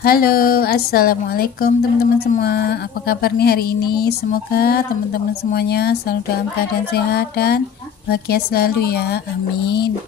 Halo, assalamualaikum teman-teman semua. Apa kabar nih hari ini? Semoga teman-teman semuanya selalu dalam keadaan sehat dan bahagia selalu ya. Amin.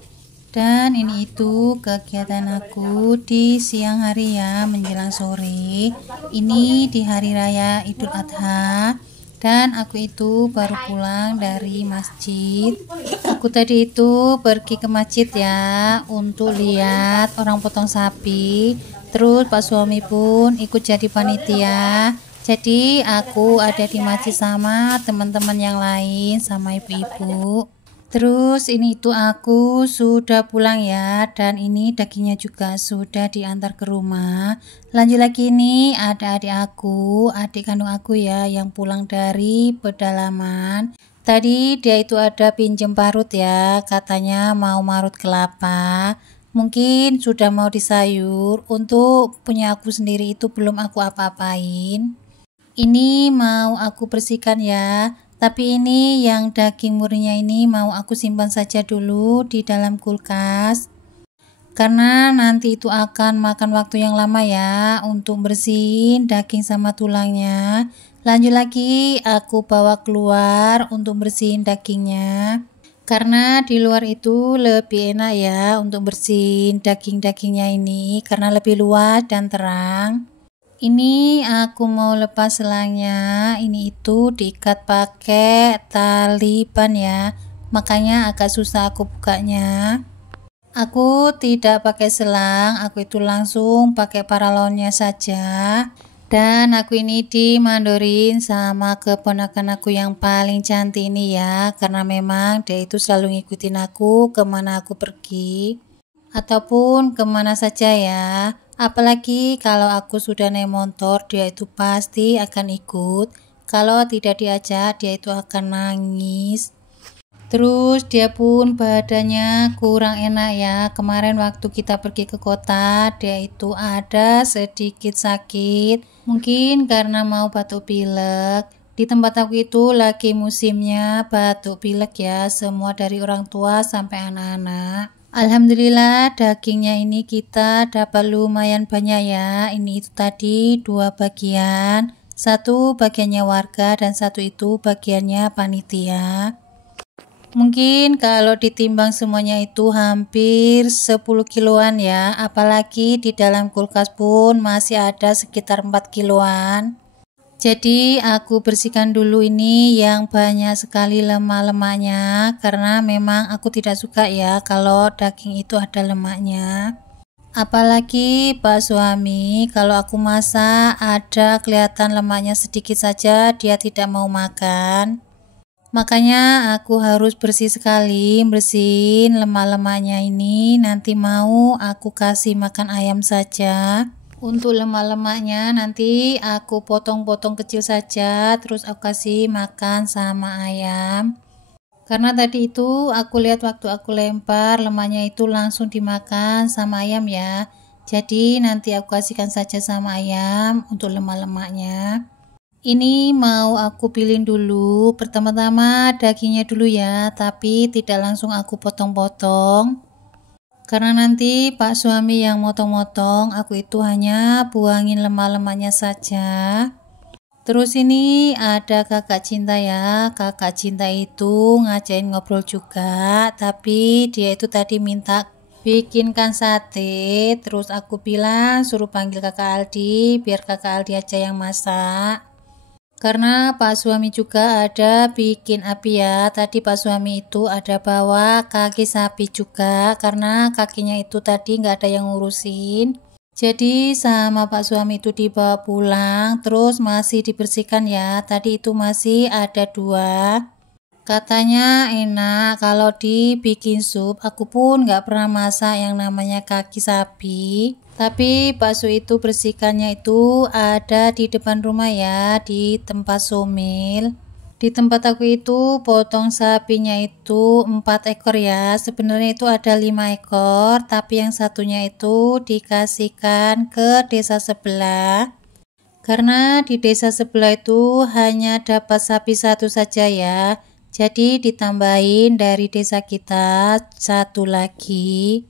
Dan ini itu kegiatan aku di siang hari ya, menjelang sore. Ini di hari raya Idul Adha. Dan aku itu baru pulang dari masjid. Aku tadi itu pergi ke masjid ya untuk lihat orang potong sapi. Terus Pak suami pun ikut jadi panitia. Jadi aku ada di masjid sama teman-teman yang lain sama ibu-ibu. Terus ini itu aku sudah pulang ya, dan ini dagingnya juga sudah diantar ke rumah. Lanjut lagi nih, ada adik aku, adik kandung aku ya, yang pulang dari pedalaman. Tadi dia itu ada pinjem parut ya, katanya mau marut kelapa. Mungkin sudah mau disayur. Untuk punya aku sendiri itu belum aku apa-apain. Ini mau aku bersihkan ya. Tapi ini yang daging murninya ini mau aku simpan saja dulu di dalam kulkas. Karena nanti itu akan makan waktu yang lama ya untuk bersihin daging sama tulangnya. Lanjut lagi aku bawa keluar untuk bersihin dagingnya. Karena di luar itu lebih enak ya untuk bersihin daging-dagingnya ini karena lebih luas dan terang. Ini aku mau lepas selangnya, ini itu diikat pakai tali ban ya, makanya agak susah aku bukanya. Aku tidak pakai selang, aku itu langsung pakai paralonnya saja. Dan aku ini dimandorin sama keponakan aku yang paling cantik ini ya, karena memang dia itu selalu ngikutin aku kemana aku pergi ataupun kemana saja ya. Apalagi kalau aku sudah naik motor, dia itu pasti akan ikut. Kalau tidak diajak, dia itu akan nangis. Terus dia pun badannya kurang enak ya. Kemarin waktu kita pergi ke kota, dia itu ada sedikit sakit. Mungkin karena mau batuk pilek. Di tempat aku itu lagi musimnya batuk pilek ya. Semua dari orang tua sampai anak-anak. Alhamdulillah dagingnya ini kita dapat lumayan banyak ya. Ini itu tadi 2 bagian. Satu bagiannya warga dan satu itu bagiannya panitia. Mungkin kalau ditimbang semuanya itu hampir 10 kiloan ya, apalagi di dalam kulkas pun masih ada sekitar 4 kiloan. Jadi aku bersihkan dulu ini yang banyak sekali lemak-lemaknya, karena memang aku tidak suka ya kalau daging itu ada lemaknya. Apalagi Pak suami, kalau aku masak ada kelihatan lemaknya sedikit saja, dia tidak mau makan. Makanya aku harus bersih sekali, bersihin lemak-lemaknya ini. Nanti mau aku kasih makan ayam saja. Untuk lemak-lemaknya nanti aku potong-potong kecil saja, terus aku kasih makan sama ayam. Karena tadi itu aku lihat waktu aku lempar, lemaknya itu langsung dimakan sama ayam ya. Jadi nanti aku kasihkan saja sama ayam untuk lemak-lemaknya. Ini mau aku pilih dulu, pertama-tama dagingnya dulu ya, tapi tidak langsung aku potong-potong. Karena nanti Pak suami yang motong-motong, aku itu hanya buangin lemak-lemaknya saja. Terus ini ada kakak cinta ya, kakak cinta itu ngajain ngobrol juga, tapi dia itu tadi minta bikinkan sate, terus aku bilang suruh panggil kakak Aldi, biar kakak Aldi aja yang masak. Karena Pak suami juga ada bikin api ya. Tadi Pak suami itu ada bawa kaki sapi juga, karena kakinya itu tadi nggak ada yang ngurusin. Jadi sama Pak suami itu dibawa pulang, terus masih dibersihkan ya. Tadi itu masih ada 2. Katanya enak kalau dibikin sup. Aku pun nggak pernah masak yang namanya kaki sapi. Tapi bakso itu bersihkannya itu ada di depan rumah ya, di tempat somil. Di tempat aku itu potong sapinya itu 4 ekor ya. Sebenarnya itu ada 5 ekor, tapi yang satunya itu dikasihkan ke desa sebelah. Karena di desa sebelah itu hanya dapat sapi satu saja ya. Jadi ditambahin dari desa kita satu lagi.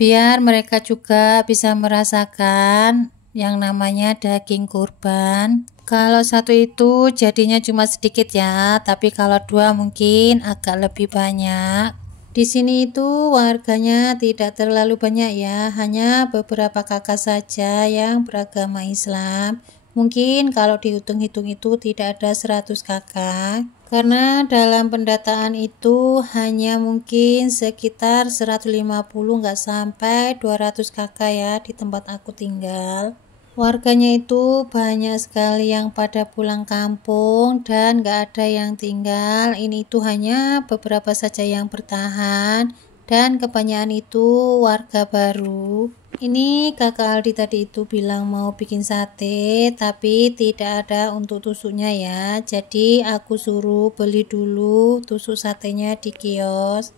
biar mereka juga bisa merasakan yang namanya daging kurban. Kalau satu itu jadinya cuma sedikit ya, tapi kalau dua mungkin agak lebih banyak. Di sini itu warganya tidak terlalu banyak ya, hanya beberapa kakak saja yang beragama Islam. Mungkin kalau dihitung-hitung itu tidak ada 100 kakak. Karena dalam pendataan itu hanya mungkin sekitar 150 nggak sampai 200 kakak ya di tempat aku tinggal. Warganya itu banyak sekali yang pada pulang kampung dan gak ada yang tinggal. Ini itu hanya beberapa saja yang bertahan dan kebanyakan itu warga baru. Ini kakak Aldi tadi itu bilang mau bikin sate tapi tidak ada untuk tusuknya ya. Jadi aku suruh beli dulu tusuk satenya di kios.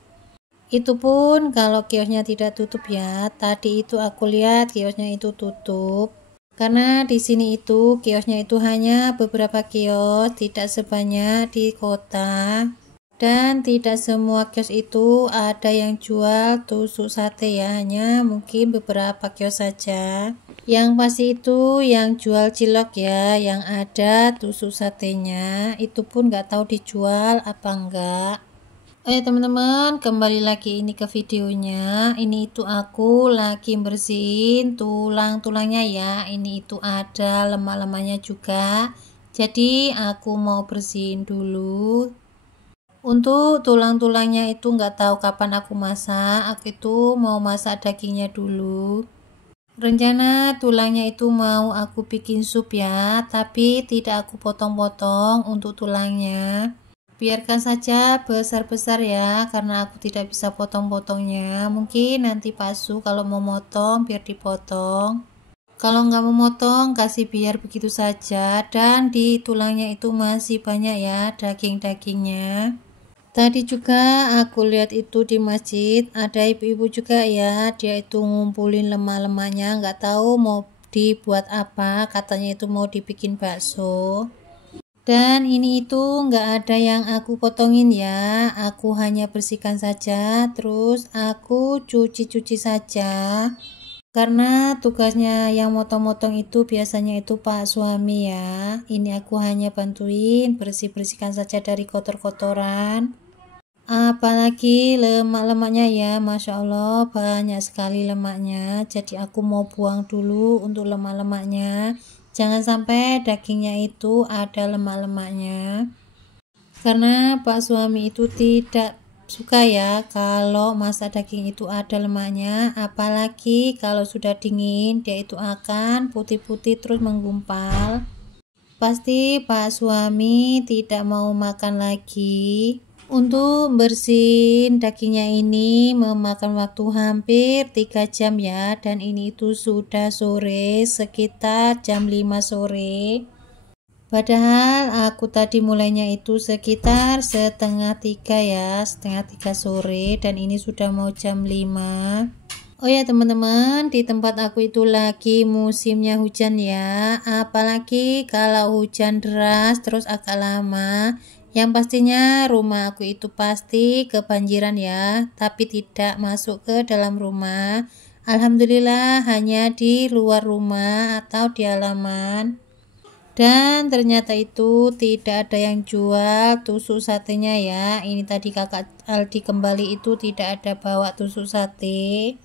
Itu pun kalau kiosnya tidak tutup ya. Tadi itu aku lihat kiosnya itu tutup. Karena di sini itu kiosnya itu hanya beberapa kios, tidak sebanyak di kota. Dan tidak semua kios itu ada yang jual tusuk sate ya, hanya mungkin beberapa kios saja. Yang pasti itu yang jual cilok ya, yang ada tusuk satenya, itu pun nggak tahu dijual apa enggak. Ayo teman-teman, kembali lagi ini ke videonya. Ini itu aku lagi bersihin tulang-tulangnya ya. Ini itu ada lemak-lemaknya juga. Jadi aku mau bersihin dulu. Untuk tulang-tulangnya itu nggak tahu kapan aku masak. Aku itu mau masak dagingnya dulu. Rencana tulangnya itu mau aku bikin sup ya, tapi tidak aku potong-potong untuk tulangnya. Biarkan saja besar-besar ya, karena aku tidak bisa potong-potongnya. Mungkin nanti Pak Su kalau mau motong biar dipotong. Kalau nggak mau motong kasih biar begitu saja. Dan di tulangnya itu masih banyak ya daging-dagingnya. Tadi juga aku lihat itu di masjid ada ibu-ibu juga ya, dia itu ngumpulin lemak-lemaknya, nggak tahu mau dibuat apa, katanya itu mau dibikin bakso. Dan ini itu nggak ada yang aku potongin ya, aku hanya bersihkan saja, terus aku cuci-cuci saja. Karena tugasnya yang motong-motong itu biasanya itu Pak suami ya. Ini aku hanya bantuin bersih-bersihkan saja dari kotor-kotoran. Apalagi lemak-lemaknya ya, Masya Allah banyak sekali lemaknya. Jadi aku mau buang dulu untuk lemak-lemaknya. Jangan sampai dagingnya itu ada lemak-lemaknya. Karena Pak suami itu tidak suka ya kalau masak daging itu ada lemaknya. Apalagi kalau sudah dingin dia itu akan putih-putih terus menggumpal. Pasti Pak suami tidak mau makan lagi. Untuk bersihin dagingnya ini memakan waktu hampir 3 jam ya, dan ini itu sudah sore sekitar jam 5 sore. Padahal aku tadi mulainya itu sekitar setengah 3 ya, setengah 3 sore, dan ini sudah mau jam 5. Oh ya teman-teman, di tempat aku itu lagi musimnya hujan ya, apalagi kalau hujan deras terus agak lama. Yang pastinya rumah aku itu pasti kebanjiran ya, tapi tidak masuk ke dalam rumah. Alhamdulillah hanya di luar rumah atau di halaman. Dan ternyata itu tidak ada yang jual tusuk satenya ya. Ini tadi kakak Aldi kembali itu tidak ada bawa tusuk sate.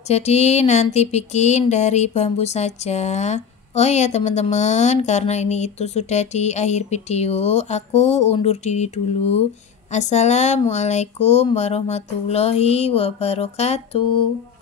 Jadi nanti bikin dari bambu saja. Oh ya teman-teman, karena ini itu sudah di akhir video, aku undur diri dulu. Assalamualaikum warahmatullahi wabarakatuh.